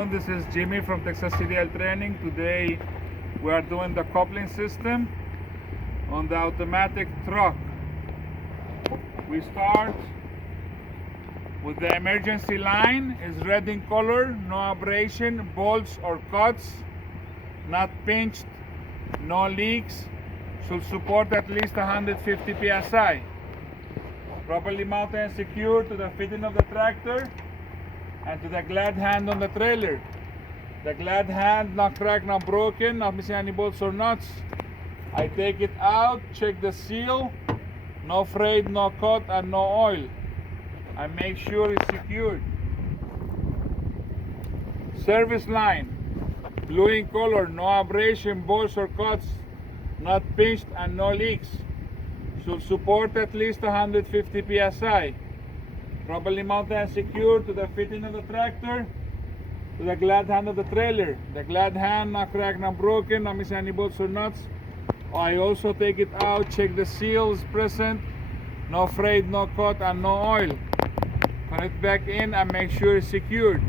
afternoon. This is Jimmy from Texas CDL Training. Today we are doing the coupling system on the automatic truck. We start with the emergency line. Is red in color, no abrasion, bolts or cuts, not pinched, no leaks, should support at least 150 psi. Properly mounted and secured to the fitting of the tractor and to the glad hand on the trailer. The glad hand not cracked, not broken, not missing any bolts or nuts. I take it out, check the seal, no frayed, no cut, and no oil. I make sure it's secured. Service line, blue in color, no abrasion, bolts or cuts, not pinched, and no leaks. Should support at least 150 psi. Properly mounted and secured to the fitting of the tractor, to the glad hand of the trailer. The glad hand not cracked, not broken, not missing any bolts or nuts. I also take it out, check the seal is present, no frayed, no cut, and no oil. Connect back in and make sure it's secured.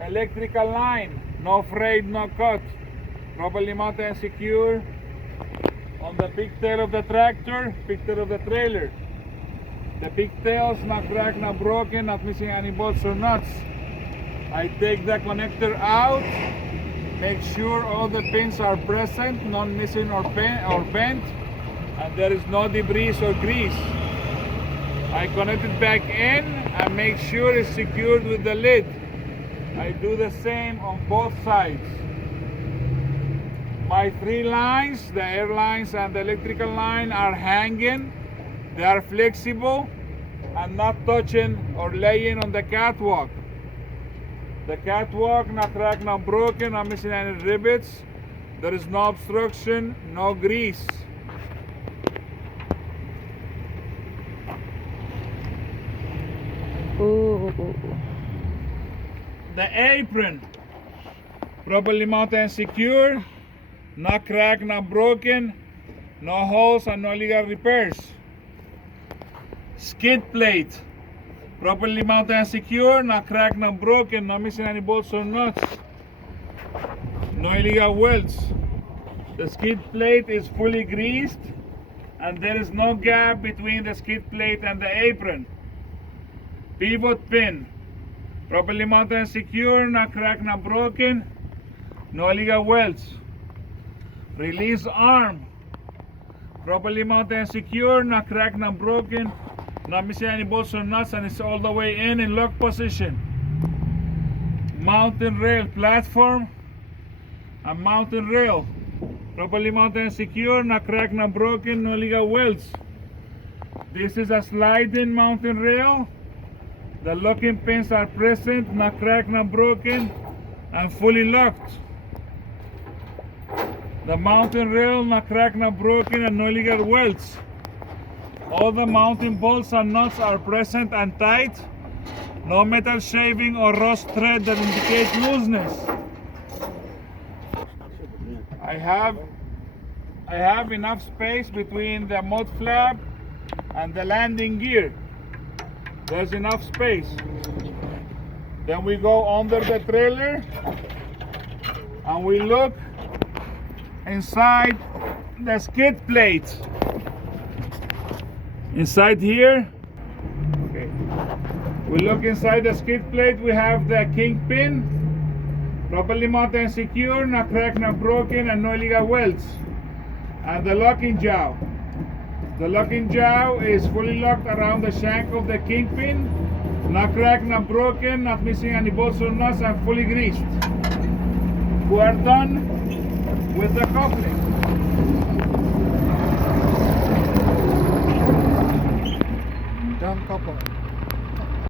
Electrical line, no frayed, no cut. Properly mounted and secure on the pigtail of the tractor, pigtail of the trailer. The pigtails not cracked, not broken, not missing any bolts or nuts. I take the connector out, make sure all the pins are present, none missing or bent, and there is no debris or grease. I connect it back in and make sure it's secured with the lid. I do the same on both sides. My three lines, the air lines and the electrical line, are hanging. They are flexible and not touching or laying on the catwalk. The catwalk not cracked, not broken, not missing any rivets. There is no obstruction, no grease. The apron, properly mounted and secure, not cracked, not broken, no holes and no illegal repairs. Skid plate, properly mounted and secure, not cracked, not broken, not missing any bolts or nuts, no illegal welds. The skid plate is fully greased and there is no gap between the skid plate and the apron. Pivot pin, properly mounted and secure, not cracked, not broken, no illegal welds. Release arm, properly mounted and secure, not cracked, not broken, not missing any bolts or nuts, and it's all the way in lock position. Mountain rail, platform and mountain rail, properly mounted and secure, not cracked, not broken, no illegal welds. This is a sliding mountain rail. The locking pins are present, not cracked, not broken, and fully locked. The mountain rail not cracked, not broken, and no illegal welds. All the mounting bolts and nuts are present and tight. No metal shaving or rust thread that indicates looseness. I have enough space between the mud flap and the landing gear. There's enough space. Then we go under the trailer and we look inside the skid plate. Inside here, okay, we look inside the skid plate. We have the kingpin, properly mounted and secure, not cracked, not broken, and no illegal welds. And the locking jaw. The locking jaw is fully locked around the shank of the kingpin, not cracked, not broken, not missing any bolts or nuts, and fully greased. We are done with the coupling.